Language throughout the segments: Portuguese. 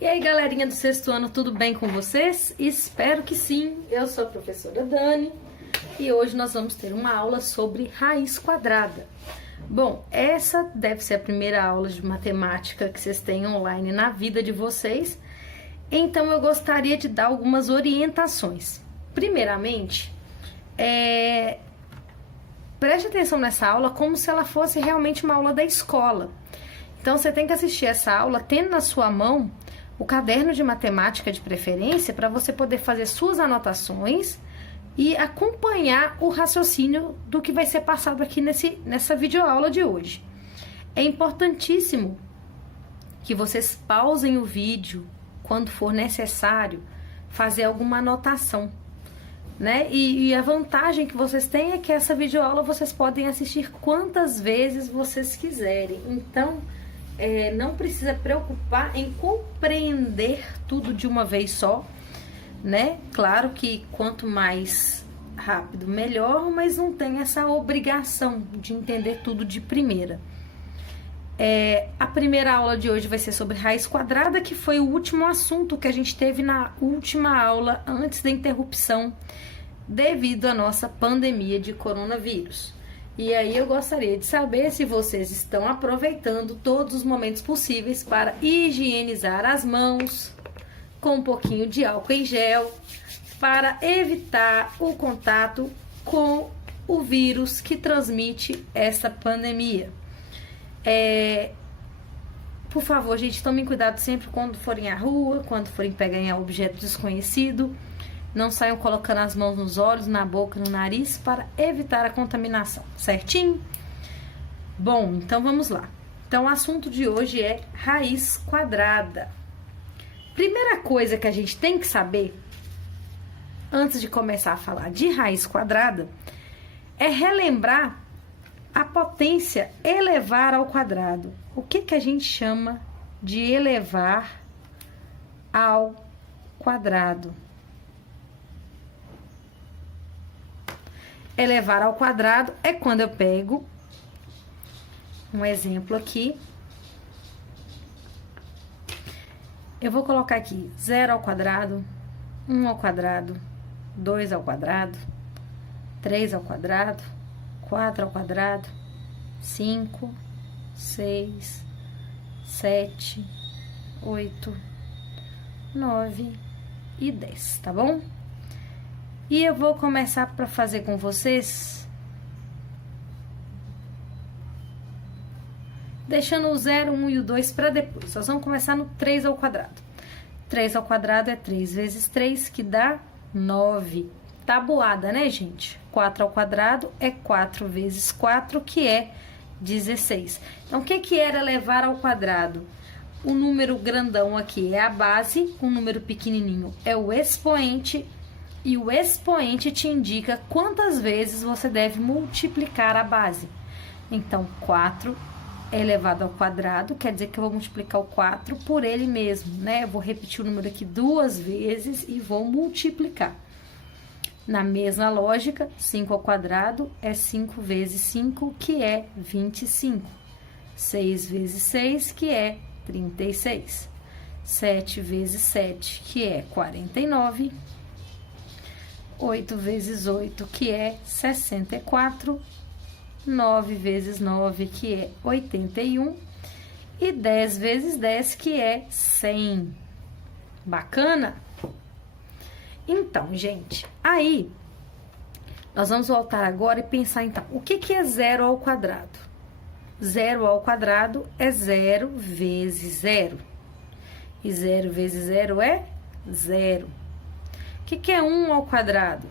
E aí, galerinha do sexto ano, tudo bem com vocês? Espero que sim. Eu sou a professora Dani e hoje nós vamos ter uma aula sobre raiz quadrada. Bom, essa deve ser a primeira aula de matemática que vocês têm online na vida de vocês, então eu gostaria de dar algumas orientações. Primeiramente, preste atenção nessa aula como se ela fosse realmente uma aula da escola. Então você tem que assistir essa aula tendo na sua mão o caderno de matemática de preferência para você poder fazer suas anotações e acompanhar o raciocínio do que vai ser passado aqui nessa videoaula de hoje. É importantíssimo que vocês pausem o vídeo quando for necessário fazer alguma anotação, né? E a vantagem que vocês têm é que essa videoaula vocês podem assistir quantas vezes vocês quiserem. Então, não precisa preocupar em compreender tudo de uma vez só, né? Claro que quanto mais rápido, melhor, mas não tem essa obrigação de entender tudo de primeira. A primeira aula de hoje vai ser sobre raiz quadrada, que foi o último assunto que a gente teve na última aula antes da interrupção devido à nossa pandemia de coronavírus. E aí eu gostaria de saber se vocês estão aproveitando todos os momentos possíveis para higienizar as mãos com um pouquinho de álcool em gel, para evitar o contato com o vírus que transmite essa pandemia. Por favor, gente, tomem cuidado sempre quando forem à rua, quando forem pegar em objeto desconhecido. Não saiam colocando as mãos nos olhos, na boca, no nariz, para evitar a contaminação, certinho? Bom, então vamos lá. Então o assunto de hoje é raiz quadrada. Primeira coisa que a gente tem que saber, antes de começar a falar de raiz quadrada, é relembrar a potência elevar ao quadrado. O que a gente chama de elevar ao quadrado? Elevar ao quadrado é quando eu pego um exemplo aqui. Eu vou colocar aqui 0 ao quadrado, 1 ao quadrado, 2 ao quadrado, 3 ao quadrado, 4 ao quadrado, 5, 6, 7, 8, 9 e 10, tá bom? E eu vou começar para fazer com vocês deixando o 0, 1 e o 2 para depois. Nós vamos começar no 3 ao quadrado. 3 ao quadrado é 3 vezes 3, que dá 9. Tabuada, né, gente? 4 ao quadrado é 4 vezes 4, que é 16. Então, o que era elevar ao quadrado? O número grandão aqui é a base, o número pequenininho é o expoente, e o expoente te indica quantas vezes você deve multiplicar a base. Então, 4 elevado ao quadrado, quer dizer que eu vou multiplicar o 4 por ele mesmo, né? Eu vou repetir o número aqui 2 vezes e vou multiplicar. Na mesma lógica, 5 ao quadrado é 5 vezes 5, que é 25. 6 vezes 6, que é 36. 7 vezes 7, que é 49. 8 vezes 8, que é 64. 9 vezes 9, que é 81. E 10 vezes 10, que é 100. Bacana? Então, gente, aí nós vamos voltar agora e pensar, então, o que é 0 ao quadrado? 0 ao quadrado é 0 vezes 0. E 0 vezes 0 é 0. O que é 1 ao quadrado?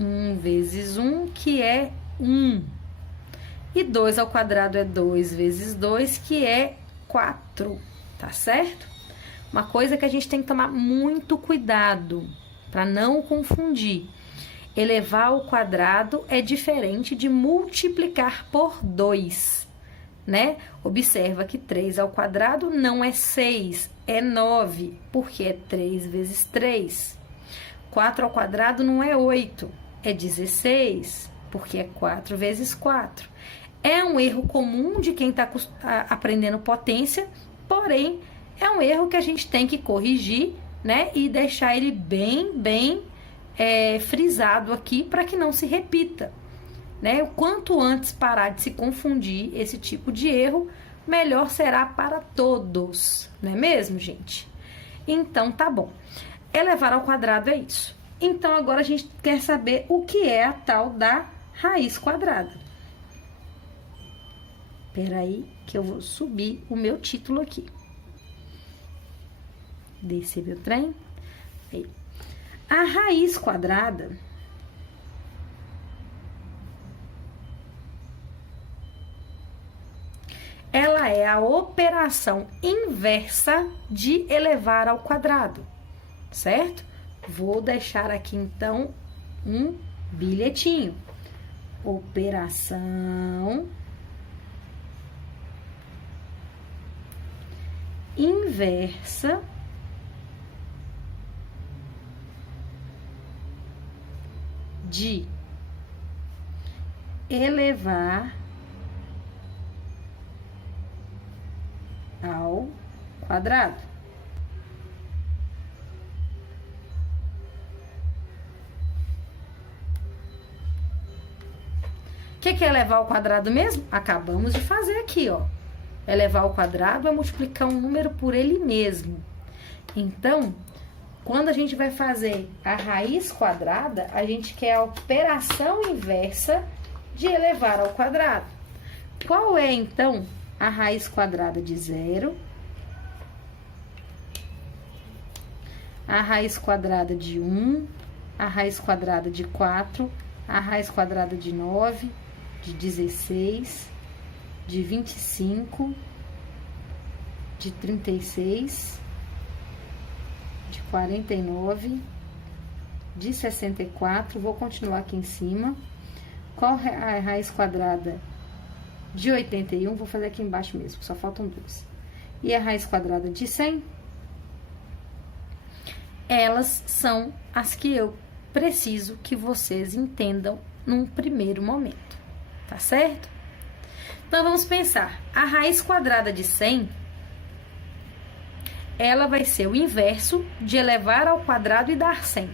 1 vezes 1, que é 1. E 2 ao quadrado é 2 vezes 2, que é 4, tá certo? Uma coisa que a gente tem que tomar muito cuidado para não confundir. Elevar ao quadrado é diferente de multiplicar por 2, né? Observa que 3 ao quadrado não é 6, é 9, porque é 3 vezes 3. 4 ao quadrado não é 8, é 16, porque é 4 vezes 4. É um erro comum de quem está aprendendo potência, porém, é um erro que a gente tem que corrigir, né? E deixar ele bem frisado aqui para que não se repita, né? O quanto antes parar de se confundir esse tipo de erro, melhor será para todos, não é mesmo, gente? Então, tá bom. Elevar ao quadrado é isso. Então, agora a gente quer saber o que é a tal da raiz quadrada. Espera aí que eu vou subir o meu título aqui. Descer meu trem. Aí. A raiz quadrada ela é a operação inversa de elevar ao quadrado, certo? Vou deixar aqui, então, um bilhetinho. Operação inversa de elevar ao quadrado. O que é elevar ao quadrado mesmo? Acabamos de fazer aqui, ó. Elevar ao quadrado é multiplicar um número por ele mesmo. Então, quando a gente vai fazer a raiz quadrada, a gente quer a operação inversa de elevar ao quadrado. Qual é, então, a raiz quadrada de 0? A raiz quadrada de 1, a raiz quadrada de 4, a raiz quadrada de 9, de 16, de 25, de 36, de 49, de 64, vou continuar aqui em cima. Qual é a raiz quadrada de 81? Vou fazer aqui embaixo mesmo, só faltam duas. E a raiz quadrada de 100? Elas são as que eu preciso que vocês entendam num primeiro momento, tá certo? Então, vamos pensar. A raiz quadrada de 100, ela vai ser o inverso de elevar ao quadrado e dar 100.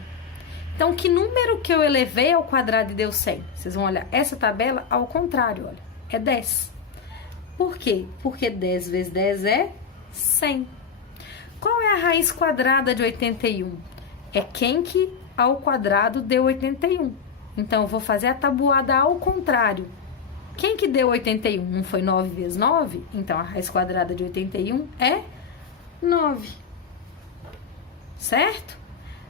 Então, que número que eu elevei ao quadrado e deu 100? Vocês vão olhar essa tabela ao contrário, olha. É 10. Por quê? Porque 10 vezes 10 é 100. Qual é a raiz quadrada de 81? É quem que ao quadrado deu 81. Então, eu vou fazer a tabuada ao contrário. Quem que deu 81? Não foi 9 vezes 9? Então, a raiz quadrada de 81 é 9. Certo?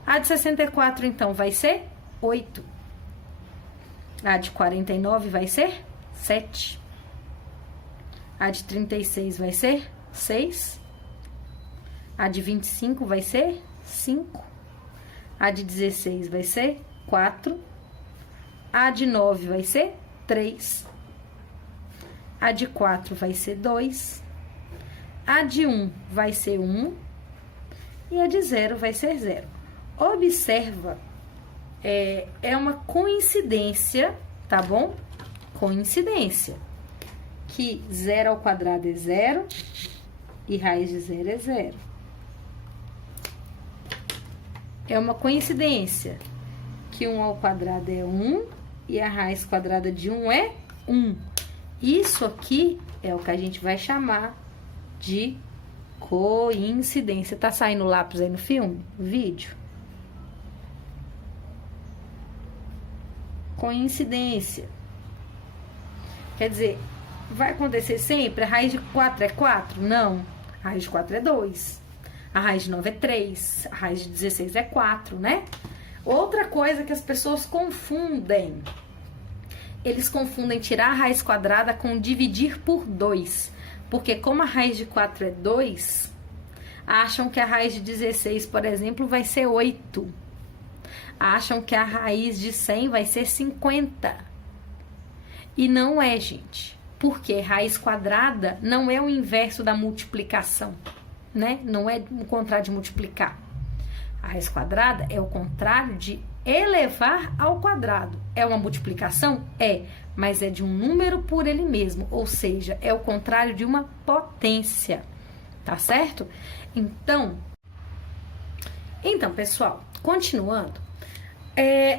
A de 64, então, vai ser 8. A de 49 vai ser 7. A de 36 vai ser 6. A de 25 vai ser 5. A de 16 vai ser 4. A de 9 vai ser 3. A de 4 vai ser 2. A de 1 vai ser 1. E a de 0 vai ser 0. Observa, é uma coincidência, tá bom? Coincidência. Que 0 ao quadrado é 0 e raiz de 0 é 0. É uma coincidência que 1 ao quadrado é 1 e a raiz quadrada de 1 é 1. Isso aqui é o que a gente vai chamar de coincidência. Tá saindo lápis aí no filme? No vídeo? Coincidência. Quer dizer, vai acontecer sempre? A raiz de 4 é 4? Não. A raiz de 4 é 2. A raiz de 9 é 3. A raiz de 16 é 4, né? Outra coisa que as pessoas confundem. Eles confundem tirar a raiz quadrada com dividir por 2. Porque como a raiz de 4 é 2, acham que a raiz de 16, por exemplo, vai ser 8. Acham que a raiz de 100 vai ser 50. E não é, gente. Porque raiz quadrada não é o inverso da multiplicação, né? Não é o contrário de multiplicar. A raiz quadrada é o contrário de elevar ao quadrado. É uma multiplicação? É, mas é de um número por ele mesmo, ou seja, é o contrário de uma potência, tá certo? Então, pessoal, continuando,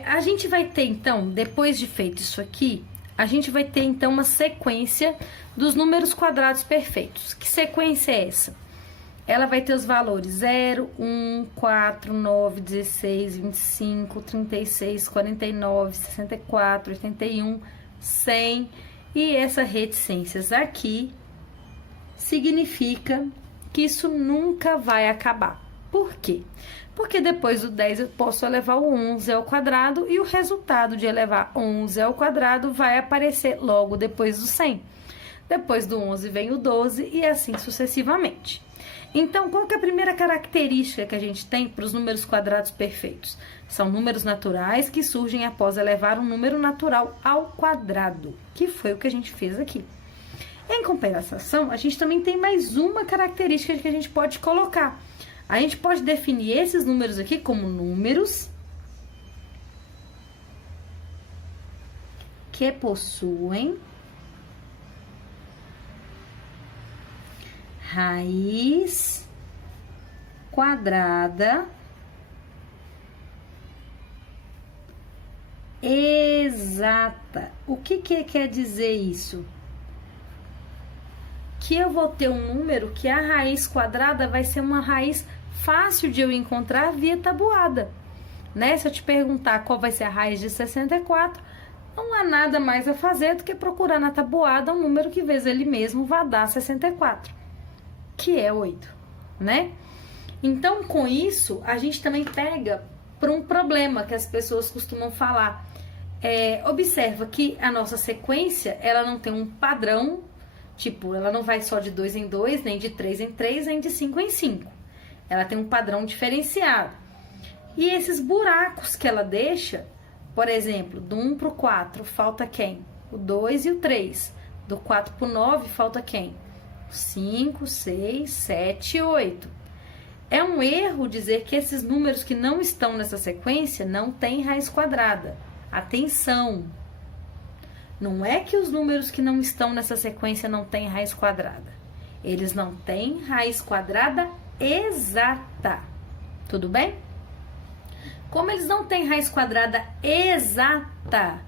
a gente vai ter, então, depois de feito isso aqui, a gente vai ter, então, uma sequência dos números quadrados perfeitos. Que sequência é essa? Ela vai ter os valores 0, 1, 4, 9, 16, 25, 36, 49, 64, 81, 100. E essa reticências aqui significa que isso nunca vai acabar. Por quê? Porque depois do 10 eu posso elevar o 11 ao quadrado e o resultado de elevar 11 ao quadrado vai aparecer logo depois do 100. Depois do 11 vem o 12 e assim sucessivamente. Então, qual que é a primeira característica que a gente tem para os números quadrados perfeitos? São números naturais que surgem após elevar um número natural ao quadrado, que foi o que a gente fez aqui. Em compensação, a gente também tem mais uma característica que a gente pode colocar. A gente pode definir esses números aqui como números que possuem raiz quadrada exata. O que quer dizer isso? Que eu vou ter um número que a raiz quadrada vai ser uma raiz fácil de eu encontrar via tabuada, né? Se eu te perguntar qual vai ser a raiz de 64, não há nada mais a fazer do que procurar na tabuada um número que vezes ele mesmo vai dar 64, que é 8, né? Então, com isso, a gente também pega para um problema que as pessoas costumam falar. Observa que a nossa sequência, ela não tem um padrão, tipo, ela não vai só de 2 em 2, nem de 3 em 3, nem de 5 em 5. Ela tem um padrão diferenciado. E esses buracos que ela deixa, por exemplo, do 1 para o 4, falta quem? O 2 e o 3. Do 4 para o 9, falta quem? 5, 6, 7 e 8. É um erro dizer que esses números que não estão nessa sequência não têm raiz quadrada. Atenção! Não é que os números que não estão nessa sequência não têm raiz quadrada. Eles não têm raiz quadrada exata. Tudo bem? Como eles não têm raiz quadrada exata,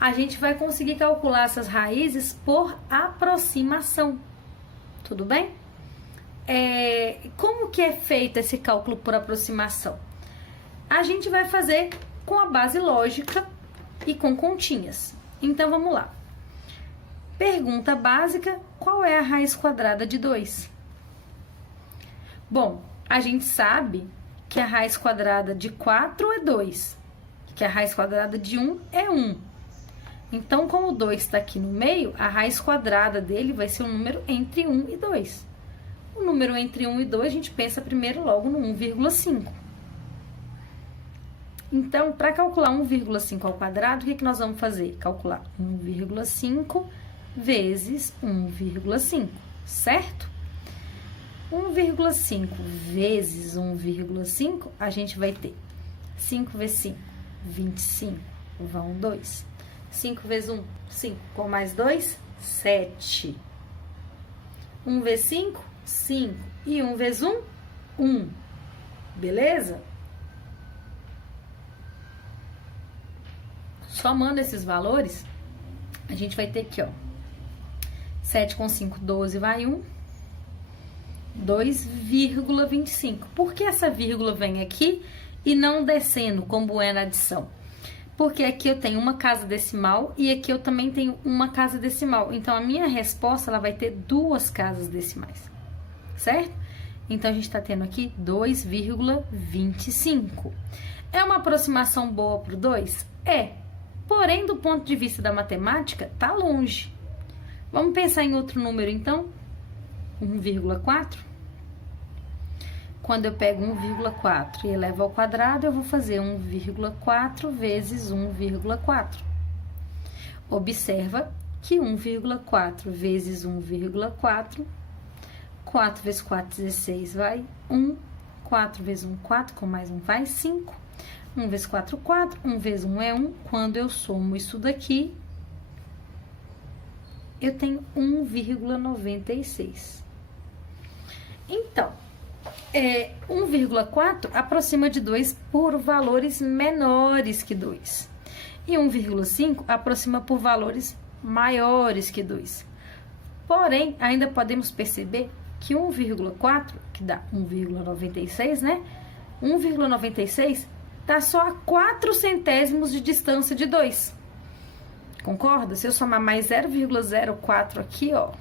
a gente vai conseguir calcular essas raízes por aproximação. Tudo bem? Como que é feito esse cálculo por aproximação? A gente vai fazer com a base lógica e com continhas. Então, vamos lá. Pergunta básica, qual é a raiz quadrada de 2? Bom, a gente sabe que a raiz quadrada de 4 é 2, que a raiz quadrada de 1 é 1. Então, como o 2 está aqui no meio, a raiz quadrada dele vai ser um número entre 1 e 2. O número entre 1 e 2, a gente pensa primeiro logo no 1,5. Então, para calcular 1,5 ao quadrado, o que nós vamos fazer? Calcular 1,5 vezes 1,5, certo? 1,5 vezes 1,5, a gente vai ter 5 vezes 5, 25, vão 2. 5 vezes 1, 5, com mais 2, 7. 1 vezes 5, 5. E 1 vezes 1, 1. Beleza? Somando esses valores, a gente vai ter aqui, ó. 7 com 5, 12, vai 1. 2,25. Por que essa vírgula vem aqui e não descendo, como é na adição? Porque aqui eu tenho uma casa decimal e aqui eu também tenho uma casa decimal. Então, a minha resposta, ela vai ter duas casas decimais, certo? Então, a gente está tendo aqui 2,25. É uma aproximação boa para o 2? É. Porém, do ponto de vista da matemática, tá longe. Vamos pensar em outro número, então? 1,4. Quando eu pego 1,4 e elevo ao quadrado, eu vou fazer 1,4 vezes 1,4. Observa que 1,4 vezes 1,4, 4 vezes 4, 16, vai 1. 4 vezes 1, 4, com mais 1 vai 5. 1 vezes 4, 4. 1 vezes 1 é 1. Quando eu somo isso daqui, eu tenho 1,96. Então, 1,4 aproxima de 2 por valores menores que 2. E 1,5 aproxima por valores maiores que 2. Porém, ainda podemos perceber que 1,4, que dá 1,96, né? 1,96 está só a 4 centésimos de distância de 2. Concorda? Se eu somar mais 0,04 aqui, ó,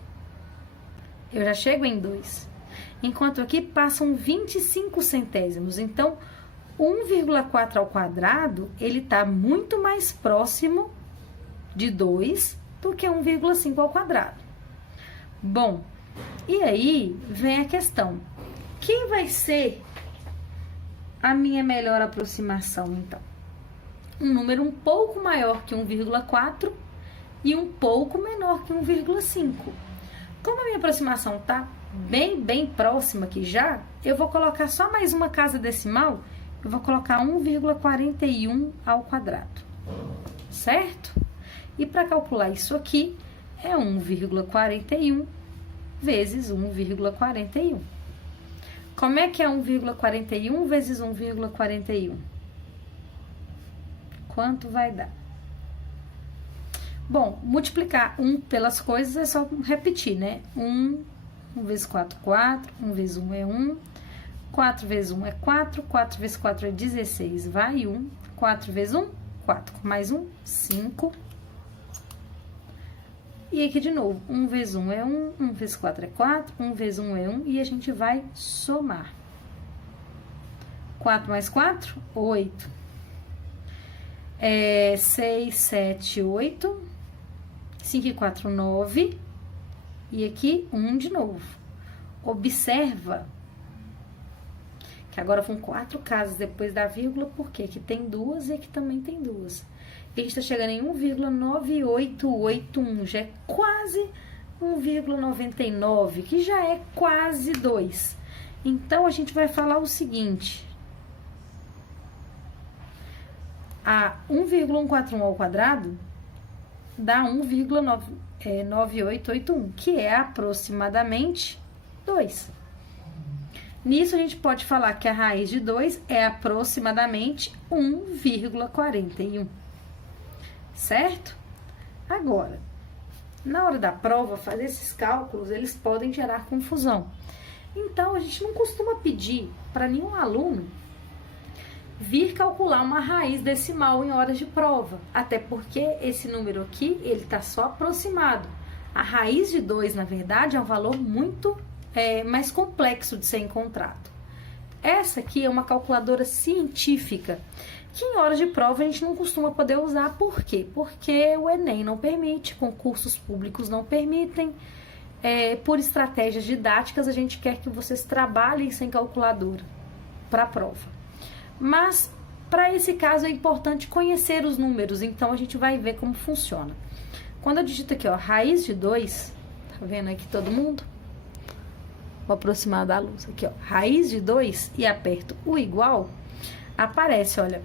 eu já chego em 2. Enquanto aqui passam 25 centésimos. Então, 1,4 ao quadrado, ele está muito mais próximo de 2 do que 1,5 ao quadrado. Bom, e aí vem a questão. Quem vai ser a minha melhor aproximação, então? Um número um pouco maior que 1,4 e um pouco menor que 1,5. Como a minha aproximação está bem próxima aqui já, eu vou colocar só mais uma casa decimal, eu vou colocar 1,41 ao quadrado, certo? E para calcular isso aqui, é 1,41 vezes 1,41. Como é que é 1,41 vezes 1,41? Quanto vai dar? Bom, multiplicar 1 pelas coisas é só repetir, né? 1 vezes 4, 4. 1 vezes 1 é 1. 4 vezes 1 é 4. 4 vezes 4 é 16. Vai 1. 4 vezes 1, 4. Mais 1, 5. E aqui de novo, 1 vezes 1 é 1. 1 vezes 4 é 4. 1 vezes 1 é 1. E a gente vai somar. 4 mais 4, 8. 6, 7, 8. 5 e 4, 9. E aqui, 1 de novo. Observa que agora vão 4 casas depois da vírgula, porque aqui tem 2 e aqui também tem 2. E a gente está chegando em 1,9881, já é quase 1,99, que já é quase 2. Então, a gente vai falar o seguinte. A 1,141 ao quadrado dá 1,9881, que é aproximadamente 2. Nisso, a gente pode falar que a raiz de 2 é aproximadamente 1,41. Certo? Agora, na hora da prova, fazer esses cálculos, eles podem gerar confusão. Então, a gente não costuma pedir para nenhum aluno vir calcular uma raiz decimal em horas de prova, até porque esse número aqui, ele está só aproximado. A raiz de 2, na verdade, é um valor muito mais complexo de ser encontrado. Essa aqui é uma calculadora científica, que em horas de prova a gente não costuma poder usar. Por quê? Porque o Enem não permite, concursos públicos não permitem. Por estratégias didáticas, a gente quer que vocês trabalhem sem calculadora para a prova. Mas, para esse caso, é importante conhecer os números, então a gente vai ver como funciona. Quando eu digito aqui, ó, raiz de 2, tá vendo aqui todo mundo? Vou aproximar da luz aqui, ó, raiz de 2 e aperto o igual, aparece, olha,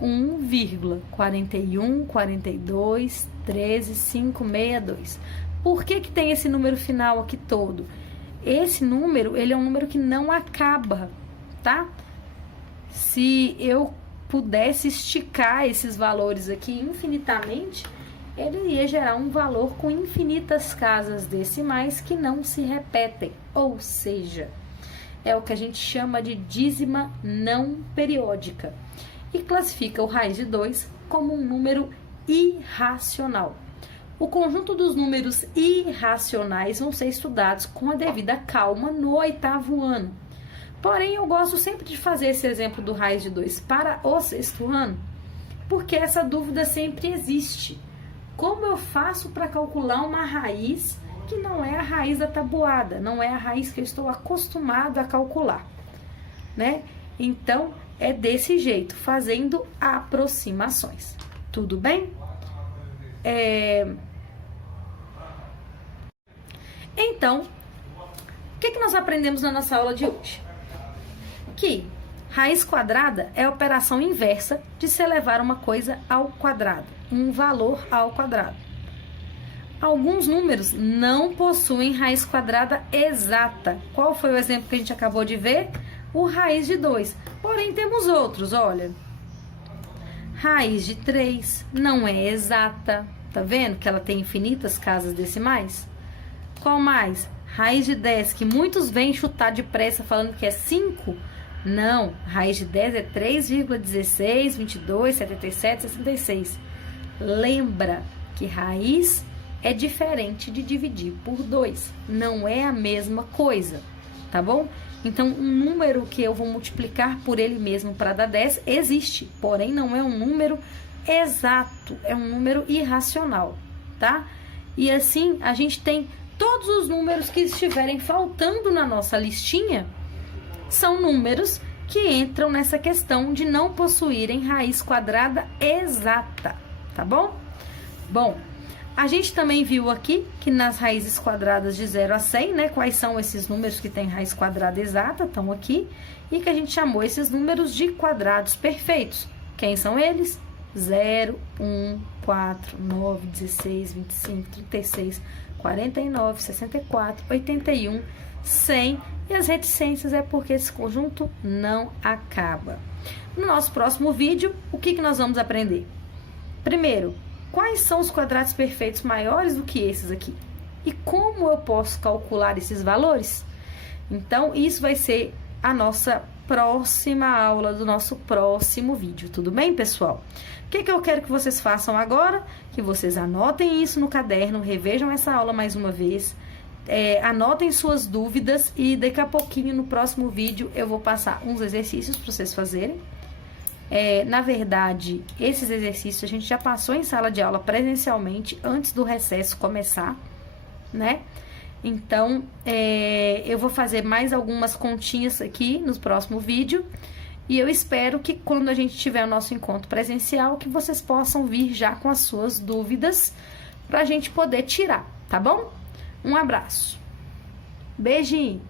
1,41, 42, 13, 5, 62. Por que que tem esse número final aqui todo? Esse número, ele é um número que não acaba, tá? Se eu pudesse esticar esses valores aqui infinitamente, ele ia gerar um valor com infinitas casas decimais que não se repetem. Ou seja, é o que a gente chama de dízima não periódica. E classifica o raiz de 2 como um número irracional. O conjunto dos números irracionais vão ser estudados com a devida calma no 8º ano. Porém, eu gosto sempre de fazer esse exemplo do raiz de 2 para o 6º ano, porque essa dúvida sempre existe. Como eu faço para calcular uma raiz que não é a raiz da tabuada, não é a raiz que eu estou acostumado a calcular, né? Então, é desse jeito, fazendo aproximações. Tudo bem? Então, o que nós aprendemos na nossa aula de hoje? Que raiz quadrada é a operação inversa de se elevar uma coisa ao quadrado, um valor ao quadrado. Alguns números não possuem raiz quadrada exata. Qual foi o exemplo que a gente acabou de ver? O raiz de 2. Porém, temos outros, olha. Raiz de 3 não é exata. Tá vendo que ela tem infinitas casas decimais? Qual mais? Raiz de 10, que muitos vêm chutar depressa falando que é 5. Não, raiz de 10 é 3,16, 22, 77, 66. Lembra que raiz é diferente de dividir por 2. Não é a mesma coisa, tá bom? Então, um número que eu vou multiplicar por ele mesmo para dar 10 existe, porém não é um número exato, é um número irracional, tá? E assim, a gente tem todos os números que estiverem faltando na nossa listinha, são números que entram nessa questão de não possuírem raiz quadrada exata, tá bom? Bom, a gente também viu aqui que nas raízes quadradas de 0 a 100, né, quais são esses números que têm raiz quadrada exata, estão aqui, e que a gente chamou esses números de quadrados perfeitos. Quem são eles? 0, 1, 4, 9, 16, 25, 36, 49, 64, 81, 100, e as reticências é porque esse conjunto não acaba. No nosso próximo vídeo, o que nós vamos aprender? Primeiro, quais são os quadrados perfeitos maiores do que esses aqui? E como eu posso calcular esses valores? Então, isso vai ser a nossa próxima aula do nosso próximo vídeo. Tudo bem, pessoal? O que eu quero que vocês façam agora? Que vocês anotem isso no caderno, revejam essa aula mais uma vez, anotem suas dúvidas e daqui a pouquinho, no próximo vídeo, eu vou passar uns exercícios para vocês fazerem. Na verdade, esses exercícios a gente já passou em sala de aula presencialmente antes do recesso começar, né? Então, eu vou fazer mais algumas continhas aqui no próximo vídeo e eu espero que quando a gente tiver o nosso encontro presencial, que vocês possam vir já com as suas dúvidas para a gente poder tirar, tá bom? Um abraço. Beijinho.